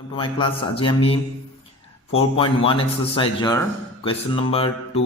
Welcome to my class. আজি আমি 4.1 এক্সাৰসাইজৰ question number 2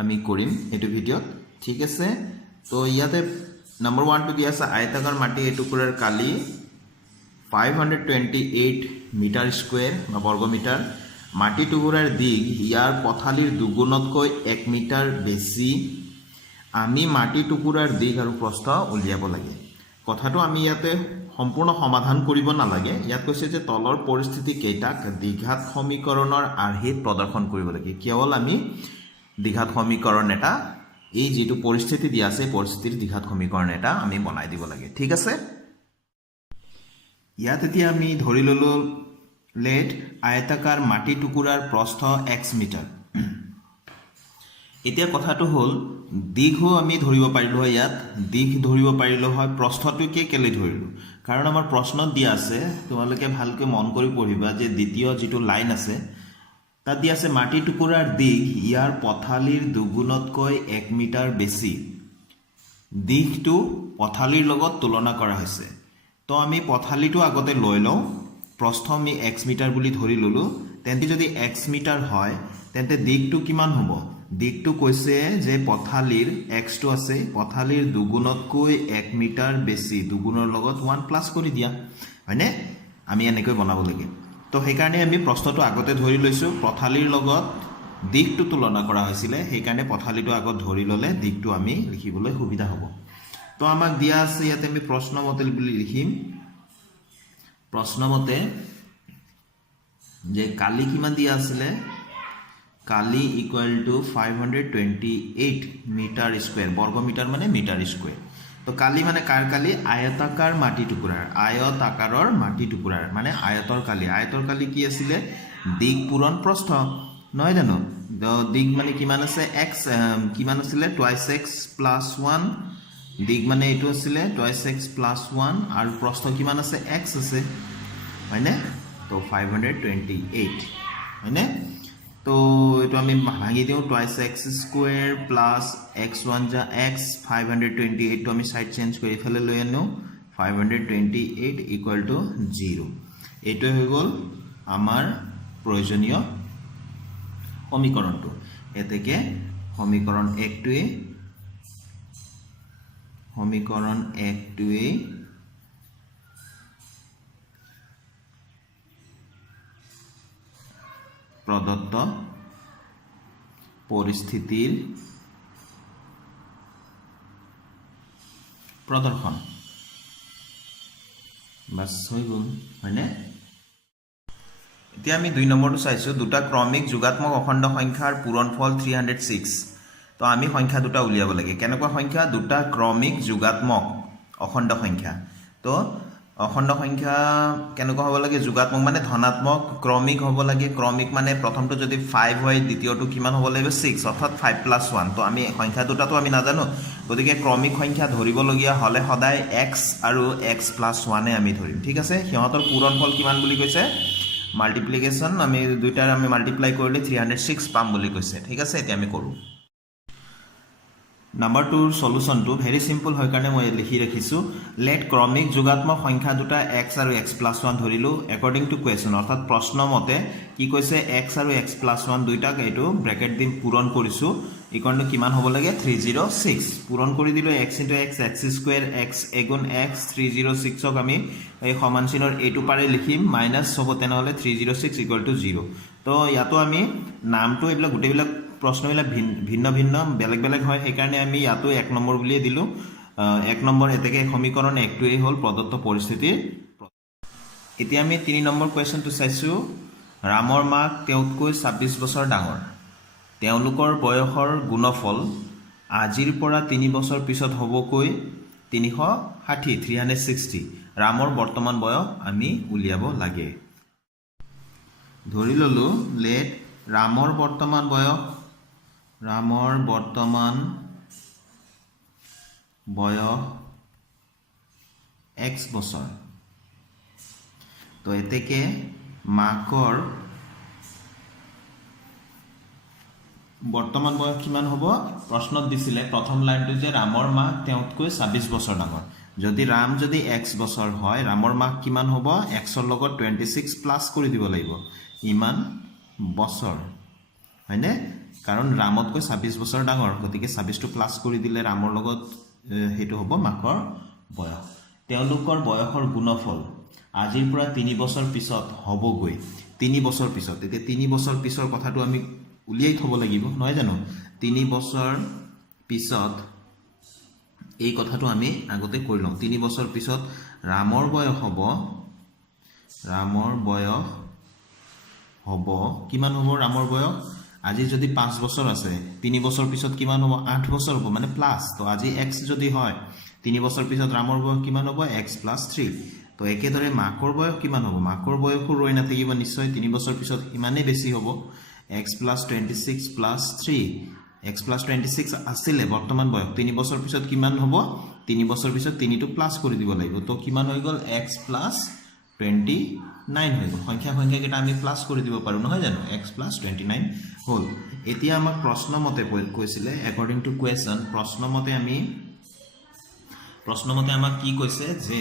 আমি কৰিম এইটো ভিডিঅ'ত ঠিক আছে তো ইয়াতে নম্বৰ 1 টো দিয়া আছে আয়তাকাৰ মাটি এটুকুৰাৰ কালি 528 মিটাৰ স্কয়াৰ বা বৰ্গ মিটাৰ মাটি টুকুৰাৰ দিগ ইয়াৰ পথালিৰ দুগুণতকৈ 1 মিটাৰ বেছি আমি মাটি টুকুৰাৰ দিগ আৰু প্ৰস্থ উলিয়াব লাগে কথাটো আমি ইয়াতে সম্পূৰ্ণ সমাধান কৰিব নালাগে ইয়াত কৈছে যে তলৰ পৰিস্থিতি কেইটাক দ্বিঘাত সমীকৰণৰ আৰ্হিত প্ৰদৰ্শন কৰিব লাগে কেৱল আমি দ্বিঘাত সমীকৰণ এটা এই যেটো পৰিস্থিতি দিয়া আছে পৰিস্থিতিৰ দ্বিঘাত সমীকৰণ এটা আমি বনাই দিব লাগে ঠিক আছে ইয়াত এতিয়া আমি ধৰি ললো লেট আয়তাকাৰ মাটি টুকুৰাৰ প্ৰস্থ x মিটাৰ এতিয়া কথাটো হল দিঘো আমি ধৰিব পাৰিলো ইয়াত দিঘ ধৰিব পাৰিলো হয় প্ৰস্থটো কে কেলে ধৰিলো কাৰণ আমাৰ প্ৰশ্নত দিয়া আছে তোমালোকে ভালকৈ মন কৰি পঢ়িবা যে দ্বিতীয় যেটো লাইন আছে তাত দিয়া আছে মাটি টুকুৰাৰ দিঘ ইয়াৰ পথালিৰ দুগুণতকৈ 1 মিটাৰ বেছি দিঘটো পথালিৰ লগত তুলনা কৰা হৈছে তো আমি পথালিটো আগতে লৈ লওঁ প্ৰস্থ আমি x মিটাৰ বুলি ধৰি ললো তেন্তে যদি x মিটাৰ হয় তেন্তে দিঘটো কিমান হ'ব দিকটো কৈছে যে পথালিৰ x টো আছে পথালিৰ দুগুণতকৈ 1 মিটাৰ বেছি দুগুণৰ লগত 1 প্লাস কৰি দিয়া হয়নে আমি এনেকৈ বনাব লাগে তো সেই কাৰণে আমি প্ৰশ্নটো আগতে ধৰি লৈছো পথালিৰ লগত দিকটো তুলনা কৰা হৈছিল সেই কাৰণে পথালিটো আগত ধৰি ললে দিকটো আমি লিখিবলৈ সুবিধা হ'ব তো আমাক দিয়া আছে ইয়াতে আমি প্ৰশ্নমতে বুলি লিখিম প্ৰশ্নমতে যে কালি কিমান দিয়া আছিল কালি ইকুয়াল টু 528 মিটাৰ স্কয়াৰ বৰ্গ মিটাৰ মানে মিটাৰ স্কয়াৰ তো কালি মানে কাৰ কালি আয়তাকাৰ মাটি টুকুৰাৰ আয়তাকাৰৰ মাটি টুকুৰাৰ মানে আয়তৰ কালি কি আছিল দিগ পূৰণ প্ৰস্থ নহয় জানো দিগ মানে কিমান আছে x কিমান আছিল টুৱাইস x প্লাস 1 দিগ মানে এটো আছিল টুৱাইস x প্লাস 1 আৰু প্ৰস্থ কিমান আছে x আছে হয়নে তো 528 হয়নে তো এটো আমি ভাঙি দিও twice x square plus x1 যা x 528 তো আমি সাইড চেঞ্জ কৰি ফেলে লৈ আনো 528 ইকুয়াল টু 0 এটো হৈ গল আমাৰ প্ৰয়োজনীয় সমীকৰণটো এতেকে সমীকৰণ 1 টোৱে প্ৰদত্ত পৰিস্থিতিৰ প্ৰদৰ্শন বাস হৈ গল হয়নে এতিয়া আমি 2 নম্বৰটো চাইছো দুটা ক্ৰমিক যোগাত্মক অখণ্ড সংখ্যাৰ পূৰণফল 306 তো আমি সংখ্যা দুটা উলিয়াব লাগে কেনেকুৱা সংখ্যা দুটা ক্ৰমিক যোগাত্মক অখণ্ড সংখ্যা তো অখণ্ড সংখ্যা কেনেকুৱা হ'ব লাগে যোগাত্মক মানে ধনাত্মক ক্ৰমিক হ'ব লাগে ক্ৰমিক মানে প্ৰথমটো যদি 5 হয় দ্বিতীয়টো কিমান হ'ব লাগিব 6 অৰ্থাৎ 5 + 1 তো আমি সংখ্যা দুটাটো আমি নাজানো গতিকে ক্ৰমিক সংখ্যা ধৰিব লগিয়া হলে সদায় x আৰু x + 1 এ আমি ধৰিম ঠিক আছে হিহঁতৰ পূৰণফল কিমান বুলি কৈছে মাল্টিপ্লিকেশন আমি দুইটাৰ আমি মাল্টিপ্লাই কৰিলে 306 পাম বুলি কৈছে ঠিক আছে এতিয়া আমি কৰো Number 2 solution to very simple হয় কাৰণে মই লিখি ৰাখিছো let ক্ৰমিক যোগাত্মক সংখ্যা দুটা x আৰু x + 1 ধৰিলো according to question অৰ্থাৎ প্ৰশ্ন মতে কি কৈছে x আৰু x + 1 দুইটাক এটো ব্ৰ্যাকেট দিম পূৰণ কৰিছো ইকুয়াল কিমান হ'ব লাগে 306 পূৰণ কৰি দিলো x * x x² x এগুণ x 306 ক আমি এই সমান চিনৰ এটো পাৰে লিখিম মাইনাস হ'ব তেনেহলে 306 = 0 তো ইয়াতো আমি নামটো এইবিলাক গুটেবিলাক প্ৰশ্নবিলাক ভিন্ন ভিন্ন বেলেগ বেলেগ হয় সেই কাৰণে আমি ইয়াতো 1 নম্বৰ বুলি দিলো 1 নম্বৰ এতেকে সমীকৰণ 1 টোই হল প্ৰদত্ত পৰিস্থিতি এতিয়া আমি 3 নম্বৰ কোৱেশ্চনটো চাইছো ৰামৰ মাক তেওঁতকৈ 26 বছৰ ডাঙৰ তেওঁলোকৰ বয়সৰ গুণফল আজিৰ পৰা 3 বছৰ পিছত হ'বকৈ 360 ৰামৰ বৰ্তমান বয়স আমি উলিয়াব লাগে ধৰি ললো লেট ৰামৰ বৰ্তমান বয়স x বছৰ তো এতেকে মাকৰ বৰ্তমান বয়স কিমান হ'ব প্ৰশ্নত দিছিলে প্ৰথম লাইনটো যে ৰামৰ মাক তেওঁতকৈ 26 বছৰ ডাঙৰ যদি ৰাম যদি x বছৰ হয় ৰামৰ মাহ কিমান হ'ব x ৰ লগত 26 প্লাস কৰি দিব লাগিব ইমান বছৰ হয়নে কাৰণ ৰামতকৈ 26 বছৰ ডাঙৰ গতিকে 26 টো প্লাস কৰি দিলে ৰামৰ লগত হেতু হ'ব মাকৰ বয়স তেওঁলোকৰ বয়সৰ গুণফল আজিৰ পৰা 3 বছৰ পিছত হ'বগৈ 3 বছৰ পিছত এতিয়া 3 বছৰ পিছৰ কথাটো আমি উলিয়াই থব লাগিব নহয় জানো 3 বছৰ পিছত এই কথাটো আমি আগতে কৈ লওঁ 3 বছৰ পিছত ৰামৰ বয়স হ'ব কিমান হ'ব ৰামৰ বয়স আজি যদি 5 বছৰ আছে 3 বছৰ পিছত কিমান হ'ব 8 বছৰ হ'ব মানে প্লাস তো আজি x যদি হয় 3 বছৰ পিছত ৰামৰ বয়স কিমান হ'ব x + 3 তো একেদৰে মাকৰ বয়স কিমান হ'ব মাকৰ বয়সও ৰৈ নাথাকিব নিশ্চয় 3 বছৰ পিছত ইমানে বেছি হ'ব x + 26 + 3 x + 26 আছিল বৰ্তমান বয়স 3 বছৰ পিছত কিমান হ'ব 3 বছৰ পিছত 3 টো প্লাস কৰি দিব লাগিব তো কিমান হৈ গ'ল x + 29 হৈ গ'ল সংখ্যা কেটা আমি প্লাস কৰি দিব পাৰো নহয় জানো x + 29 হ'ল এতিয়া আমাক প্ৰশ্ন মতে কৈছিলে according to question প্ৰশ্ন মতে আমাক কি কৈছে যে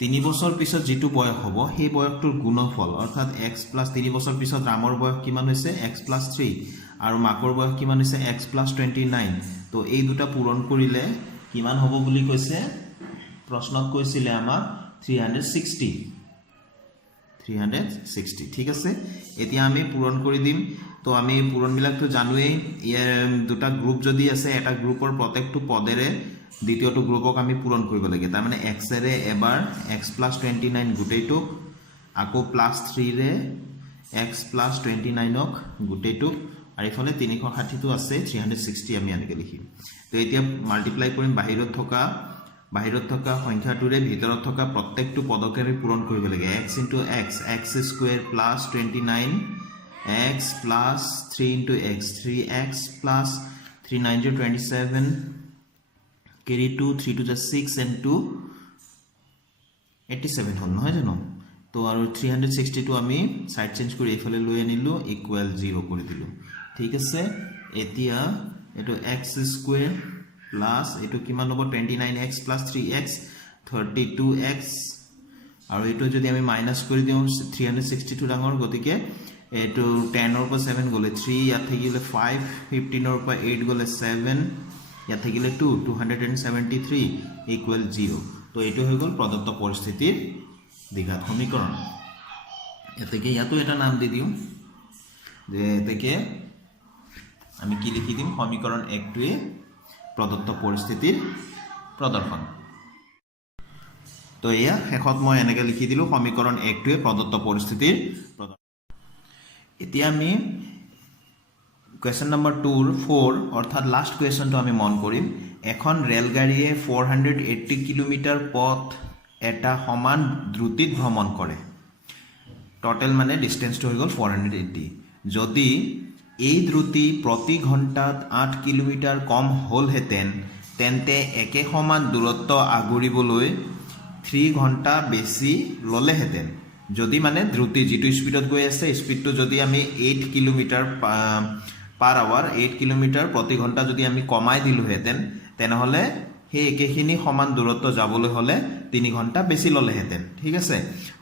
3 বছৰ পিছত যেটো বয়স হ'ব সেই বয়সটোৰ গুণফল অৰ্থাৎ x + 3 বছৰ পিছত ৰামৰ বয়স কিমান হৈছে x + 3 আৰু মাকৰ বয়স কিমান হৈছে x + 29 তো এই দুটা পূৰণ কৰিলে কিমান হ'ব বুলি কৈছে প্ৰশ্নত কৈছিলে আমাক 360 ঠিক আছে এতিয়া আমি পূৰণ কৰি দিম তো আমি পূৰণবিলাক তো জানোৱেই ইয়াৰ দুটা গ্ৰুপ যদি আছে এটা গ্ৰুপৰ প্ৰত্যেকটো পদেৰে দ্বিতীয়টো গ্ৰুপক আমি পূৰণ কৰিব লাগে তাৰ মানে x ৰে এবাৰ x + 29 গুটেইটো আকৌ +3 ৰে x + 29ক গুটেইটো আৰু ইফালে 360 টো আছে 360 আমি এনেকৈ লিখিম তো এতিয়া মাল্টিপ্লাই কৰিম বাহিৰত থকা সংখ্যাটোৰে ভিতৰত থকা প্ৰত্যেকটো পদকে আমি পূৰণ কৰিব লাগে x * x x² + 29 x + 3 * x 3x + 3 9 27 carry 2 3 to the 6 and 2 87 হল নহয় জানো তো আৰু 362 আমি সাইড চেঞ্জ কৰি এফালে লৈ আনিলো ইকুয়াল 0 কৰি দিলো ঠিক আছে এতিয়া এটো x² প্লাস এটো কিমান হ'ব 29x + 3x 32x আৰু এটো যদি আমি মাইনাস কৰি দিও 362 ডাঙৰ গতিকে এটো 10 ৰ পৰা 7 গলে 3 ইয়াত থাকিলে 5 15 ৰ পৰা 8 গলে 7 ইয়াত থাকিলে 2 273 ইকুয়াল 0 তো এটো হৈ গল প্ৰদত্ত পৰিস্থিতিৰ দ্বিঘাত সমীকৰণ এতেকে ইয়াতো এটা নাম দি দিও যে এতেকে আমি কি লিখি দিম সমীকৰণ 1 টোৱে প্ৰদত্ত পৰিস্থিতিৰ প্ৰদৰ্শন তো এয়া শেষত মই এনেকৈ লিখি দিলো সমীকৰণ 1 টোৱে প্ৰদত্ত পৰিস্থিতিৰ প্ৰদৰ্শন এতিয়া আমি question number 2 4 অৰ্থাৎ লাস্ট কোৱেশ্চনটো আমি মন কৰিম এখন ৰেলগাড়ীয়ে 480 কিলোমিটাৰ পথ এটা সমান দ্ৰুতিত ভ্ৰমণ কৰে টোটাল মানে ডিসটেন্সটো হৈ গল 480 যদি এই দ্ৰুতি প্ৰতি ঘণ্টাত 8 কিলোমিটাৰ কম হলহেতেন তেন্তে একে সমান দূৰত্ব আগুৰিবলৈ 3 ঘণ্টা বেছি ললেহেতেন যদি মানে দ্ৰুতি যেটো স্পিডত গৈ আছে স্পিডটো যদি আমি 8 কিলোমিটাৰ পাৰ আৱাৰ 8 কিলোমিটাৰ প্ৰতি ঘণ্টা যদি আমি কমাই দিলোহেতেন তেনেহলে হে একেখিনি সমান দূৰত্ব যাবলৈ হলে 3 ঘণ্টা বেছি ললেহেতেন ঠিক আছে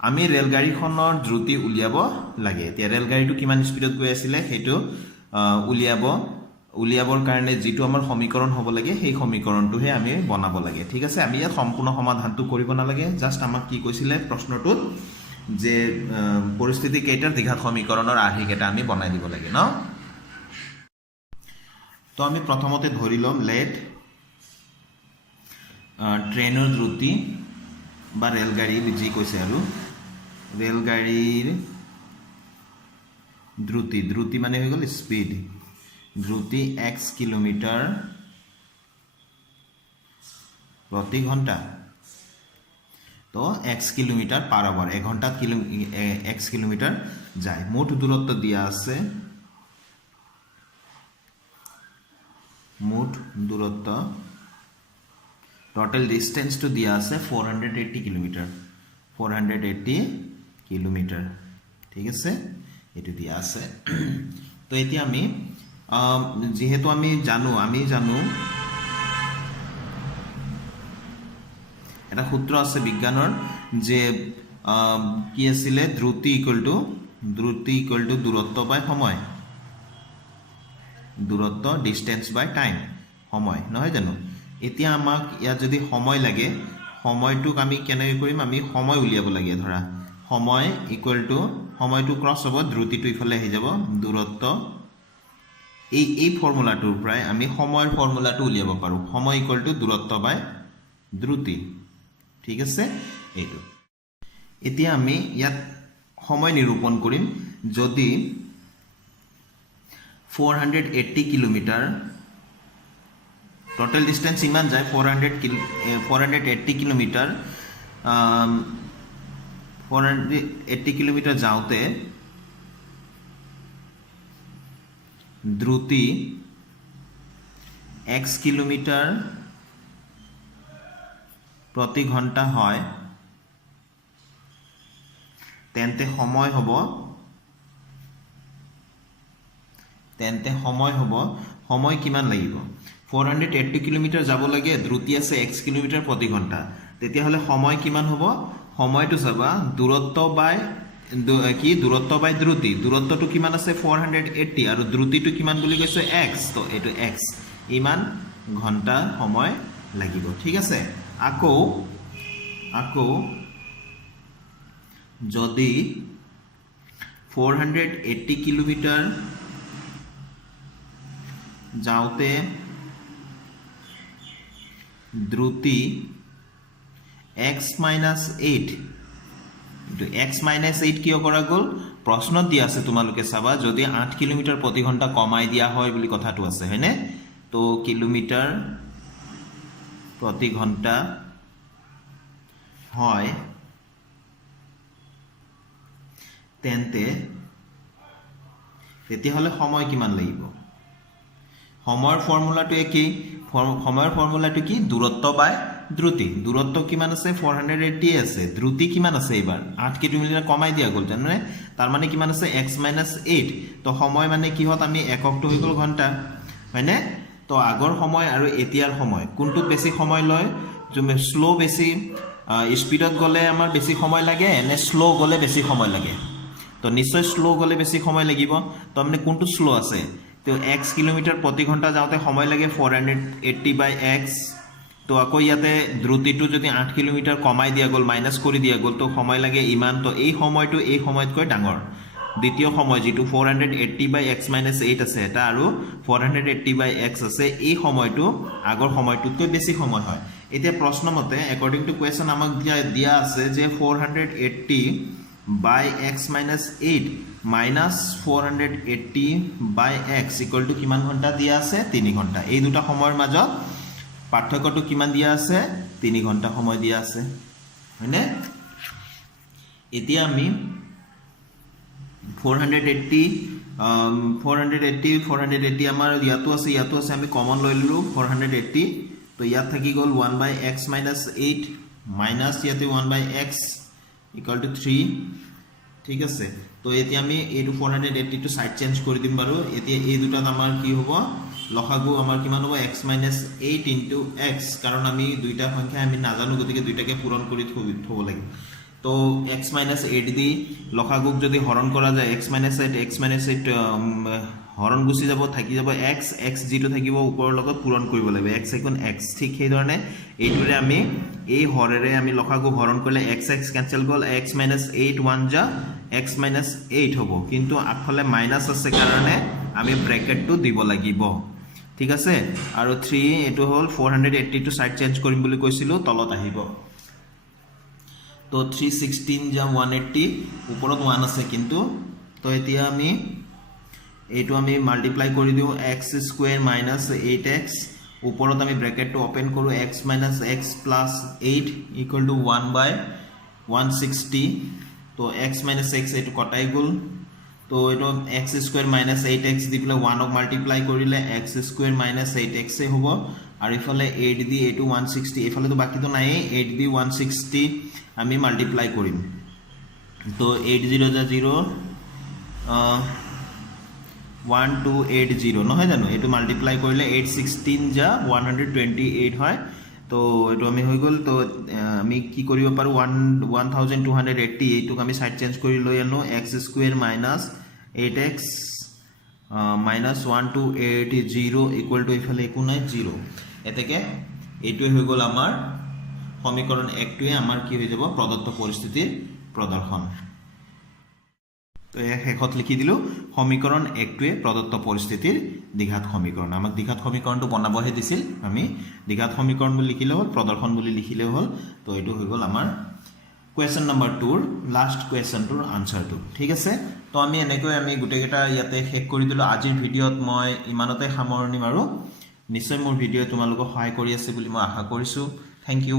আমি ৰেলগাড়ীখনৰ দ্ৰুতি উলিয়াব লাগে এতিয়া ৰেলগাড়ীটো কিমান স্পিডত গৈ আছিল হেতু উলিয়াবৰ কাৰণে যেটো আমাৰ সমীকৰণ হ'ব লাগে সেই সমীকৰণটোহে আমি বনাব লাগে ঠিক আছে আমি ইয়াত সম্পূৰ্ণ সমাধানটো কৰিব নালাগে জাস্ট আমাক কি কৈছিলে প্ৰশ্নটোত যে পৰিস্থিতি কেইটাৰ দ্বিঘাত সমীকৰণৰ আৰ্হিক এটা আমি বনাই দিব লাগে ন তো আমি প্ৰথমতে ধৰি লম লেট ট্ৰেইনৰ দ্ৰুতি বা ৰেলগাড়ী যি কৈছে আৰু ৰেলগাড়ীৰ দ্ৰুতি মানে হৈ গল স্পিড দ্ৰুতি x কিলোমিটাৰ প্ৰতি ঘণ্টা তো x কিলোমিটাৰ পাৰ আৱাৰ 1 ঘণ্টাত x কিলোমিটাৰ যায় মোট দূৰত্ব দিয়া আছে মোট দূৰত্ব টোটাল ডিসটেন্স তো দিয়া আছে 480 কিলোমিটাৰ ঠিক আছে এটো দিয়া আছে তো এতিয়া আমি যেহেতু আমি জানো এটা সূত্র আছে বিজ্ঞানৰ যে কি আছিলে দ্ৰুতি ইকুৱেল টু দূৰত্ব বাই সময়, দূৰত্ব ডিস্টেন্স বাই টাইম, সময় নহয় জানো। এতিয়া আমাক ইয়াত যদি সময় লাগে, সময়টোক আমি কেনেকৈ কৰিম, আমি সময় উলিয়াব লাগে। ধৰা সময় ইকুৱেল টু সময়টো ক্ৰছ হ'ব, দ্ৰুতিটো ইফালে আহি যাব, দূৰত্ব। এই ফৰ্মুলাটোৰ পৰাই আমি সময়ৰ ফৰ্মুলাটো উলিয়াব পাৰোঁ, সময় ইকুৱেল টু দূৰত্ব বাই দ্ৰুতি। ঠিক আছে, এইটো। এতিয়া আমি ইয়াত সময় নিৰূপণ কৰিম। যদি 480 কিলোমিটাৰ টোটেল ডিস্টেন্স ইমান যায়, 480 কিলোমিটাৰ 480 কিলোমিটাৰ যাওঁতে দ্ৰুতি x কিলোমিটাৰ প্ৰতি ঘণ্টা হয়, তেন্তে সময় হ'ব সময় কিমান লাগিব। 480 কিলোমিটাৰ যাব লাগে, দ্ৰুতি আছে x কিলোমিটাৰ প্ৰতি ঘণ্টা, তেতিয়াহ'লে সময় কিমান হ'ব। সময়টো চাবা দূৰত্ব বাই দ্ৰুতি। দূৰত্বটো কিমান আছে 480 আৰু দ্ৰুতিটো কিমান বুলি কৈছে x, তো এইটো x, ইমান ঘণ্টা সময় লাগিব। ঠিক আছে, আকৌ যদি 480 কিলোমিটাৰ যাওঁতে দ্ৰুতি x - 8, x - 8 কিয় কৰা গ'ল, প্ৰশ্নত দিয়া আছে, তোমালোকে চাবা। যদি 8 কিলোমিটাৰ প্ৰতি ঘণ্টা কমাই দিয়া হয় বুলি কথাটো আছে, হয়নে। তো কিলোমিটাৰ প্ৰতি ঘণ্টা হয়, তেতিয়াহ'লে সময় কিমান লাগিব। সময়ৰ ফৰ্মুলাটো একেই, সময়ৰ ফৰ্মুলাটো কি, দূৰত্ব বাই দ্ৰুতি। দূৰত্ব কিমান আছে 480 আছে, দ্ৰুতি কিমান আছে, এইবাৰ 8 কিলোমিটাৰ কমাই দিয়া গ'ল, জানে। তাৰ মানে কিমান আছে x - 8। তো সময় মানে কিহত আমি এককটো হৈ গ'ল ঘণ্টা, হয়নে। তো আগৰ সময় আৰু এতিয়াৰ সময় কোনটোত বেছি সময় লয়, শ্ল' বেছি স্পীডত গ'লে আমাৰ বেছি সময় লাগে নে শ্ল' গ'লে বেছি সময় লাগে। তো নিশ্চয় শ্ল' গ'লে বেছি সময় লাগিব। তো মানে কোনটো শ্ল' আছে, তো x কিলোমিটাৰ প্ৰতি ঘণ্টা যাওঁতে সময় লাগে 480 বাই x। তো আকৌ ইয়াতে দ্ৰুতিটো যদি 8 কিলোমিটাৰ কমাই দিয়া গ'ল, মাইনাছ কৰি দিয়া গ'ল, তো সময় লাগে ইমান। তো এই সময়টো এই সময়তকৈ ডাঙৰ। দ্বিতীয় সময় যিটো 480 বাই x - 8 আছে এটা, আৰু 480 বাই x আছে, এই সময়টো আগৰ সময়টোতকৈ বেছি সময় হয়। এতিয়া প্ৰশ্নমতে একৰ্ডিং টু কুৱেশ্যন আমাক দিয়া আছে যে 480 by x - 8 minus 480 by x equal to কিমান ঘণ্টা দিয়া আছে, 3 ঘণ্টা। এই দুটা সময়ৰ মাজত পাৰ্থক্যটো কিমান দিয়া আছে, 3 ঘণ্টা সময় দিয়া আছে, হয়নে। এতিয়া আমি 480 আমাৰ ইয়াতো আছে আমি কমন লৈ ল'লোঁ 480। তো ইয়াত থাকি গ'ল 1 বাই x - 8 মাইনাছ ইয়াতে 1 বাই x ইকুৱেল টু 3। ঠিক আছে, তো এতিয়া আমি এইটো 480টো সাইড চেঞ্জ কৰি দিম বাৰু। এতিয়া এই দুটাত আমাৰ কি হ'ব, লসাগু আমাৰ কিমান হ'ব, x - 8 ইনটু x, কাৰণ আমি দুইটা সংখ্যা আমি নাজানো, গতিকে দুইটাকে পূৰণ কৰি থ'ব লাগে। তো x - 8 দি লসাগুক যদি হৰণ কৰা যায়, x - 8 হৰণ গুচি যাব, থাকি যাব x যিটো থাকিব ওপৰৰ লগত পূৰণ কৰিব লাগিব, x * x। ঠিক সেইধৰণে এইটোৰে আমি এই হৰেৰে আমি লসাগু হৰণ কৰিলে x কেঞ্চেল গ'ল, x - 8 1 যা x - 8 হ'ব, কিন্তু আগফালে মাইনাছ আছে কাৰণে আমি ব্ৰেকেটটো দিব লাগিব। ঠিক আছে, আৰু 3 এইটো হ'ল 480টো সাইড চেঞ্জ কৰিম বুলি কৈছিলোঁ, তলত আহিব। তো 316 যা 180, ওপৰত 1 আছে কিন্তু। তো এতিয়া আমি এইটো আমি মাল্টিপ্লাই কৰি দিওঁ, x² - 8x, ওপৰত আমি ব্ৰেকেটটো অপেন কৰোঁ, x - x plus 8 equal to 1 বাই 160। তো x - x এইটো কটাই গ'ল, তো এইটো x² - 8x দি পেলাই 1ক মাল্টিপ্লাই কৰিলে x² - 8x হ'ব, আৰু ইফালে 8 দি এইটো 160, এইফালেতো বাকীটো নায়েই, 8 দি 160 আমি মাল্টিপ্লাই কৰিম। তো 8 0 যা 0 1280 নহয় জানো, এইটো মাল্টিপ্লাই কৰিলে 8 16 যা 128 হয়, তো এইটো আমি হৈ গ'ল তো আমি কি কৰিব পাৰোঁ 1280 এইটোক আমি সাইড চেঞ্জ কৰি লৈ আনো x² minus 8x minus 1280 equal to এইফালে একো নাই 0 এতেকে এইটোৱে হৈ গ'ল আমাৰ সমীকৰণ 1টোৱে আমাৰ কি হৈ যাব প্ৰদত্ত পৰিস্থিতিৰ প্ৰদৰ্শন তো শেষত লিখি দিলোঁ সমীকৰণ 1টোৱে প্ৰদত্ত পৰিস্থিতিৰ দ্বিঘাত সমীকৰণ আমাক দ্বিঘাত সমীকৰণটো বনাবহে দিছিল আমি দ্বিঘাত সমীকৰণ বুলি লিখিলে হ'ল প্ৰদৰ্শন বুলি লিখিলে হ'ল তো এইটো হৈ গ'ল আমাৰ কুৱেশ্যন নম্বৰ 2ৰ লাষ্ট কুৱেশ্যনটোৰ আনসাৰটো ঠিক আছে তো আমি এনেকৈ আমি গোটেইকেইটা ইয়াতে শেষ কৰি দিলোঁ আজিৰ ভিডিঅ'ত মই ইমানতে সামৰণি মাৰোঁ নিশ্চয় মোৰ ভিডিঅ' তোমালোকক সহায় কৰি আছে বুলি মই আশা কৰিছোঁ থেংক ইউ